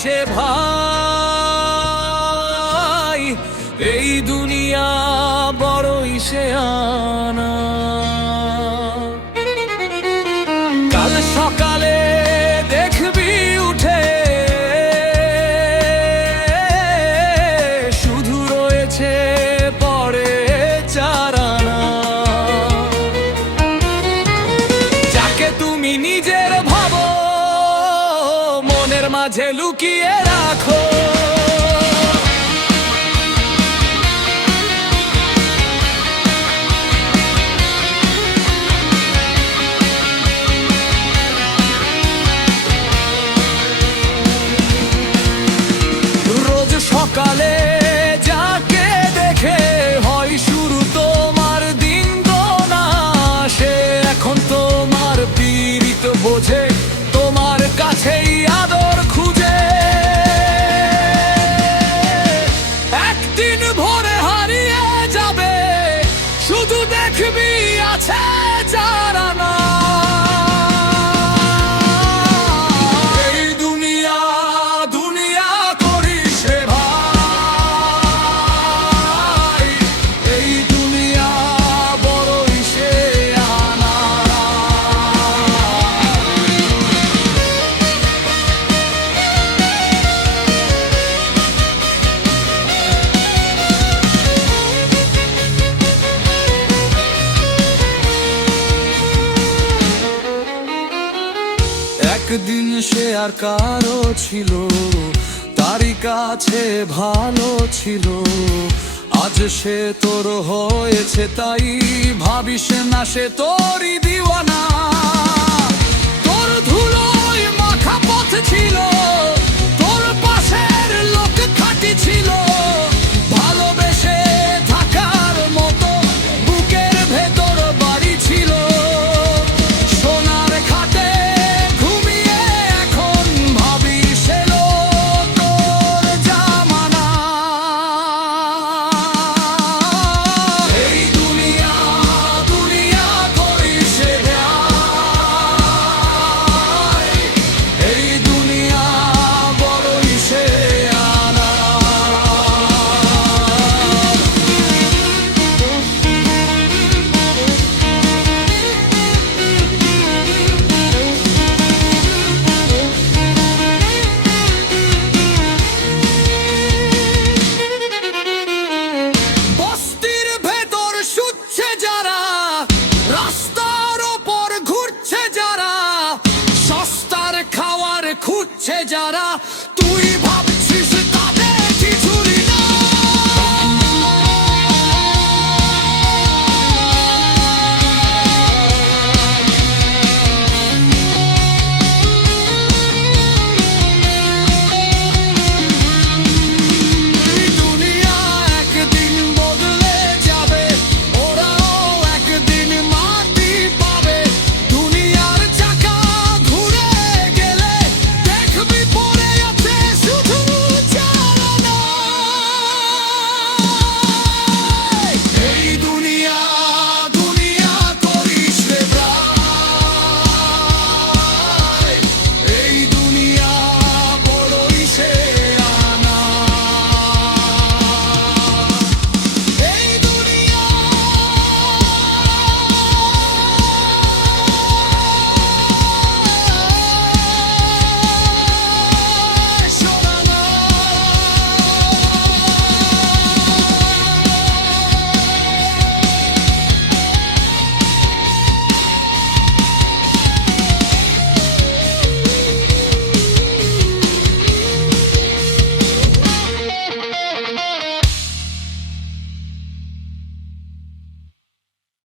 সে ভাই, এই দুনিয়া বড়ই সে আনা। কাল সকালে দেখবি উঠে শুধু রয়েছে পরে চারানা। যাকে তুমি নিজের ভাবো মনের মাঝে লুকিয়ে রাখো, সকালে যাকে দেখে হয় শুরু তোমার দিন গোনা, সে এখন তোমার পীড়িত বোঝে, তোমার কাছেই আদর খুঁজে। একদিন ভোরে হারিয়ে যাবে, শুধু দেখবি আছে জানানা। একদিন সে আর কারো ছিল, তারই কাছে ভালো ছিল। আজ সে তোর হয়েছে তাই ভাবিস না সে তোরই দিওয়ানা। তোর ধুলোয় মাখা পথ ছিল, তোর পাশের লোক খাঁটি ছিল,